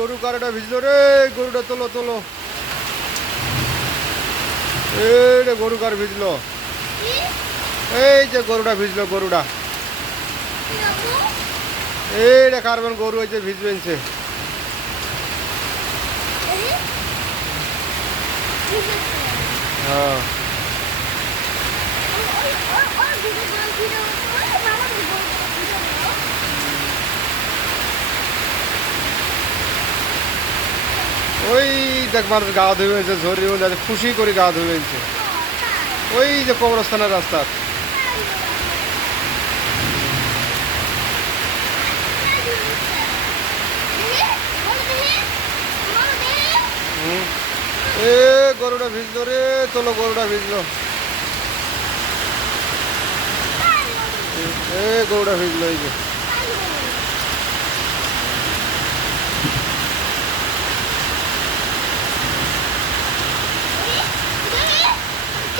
গরু কারোটা ভিজলো রে, গরুটা তোলো তোলো। এই রে গরু কার ভিজলো, এই যে গরুটা ভিজলো, গরুটা এই রে কারবান গরু এই যে ভিজবেনছে। হ্যাঁ ওই দেখ মানুষ গা ধুয়েছে, ঝরি খুশি করে গা ধুয়েছে ওই যে কবরস্থানের রাস্তা। এ গরুটা ভিজলো রে, তোলো গরুটা ভিজলো, এ গরুটা ভিজলো এই যে।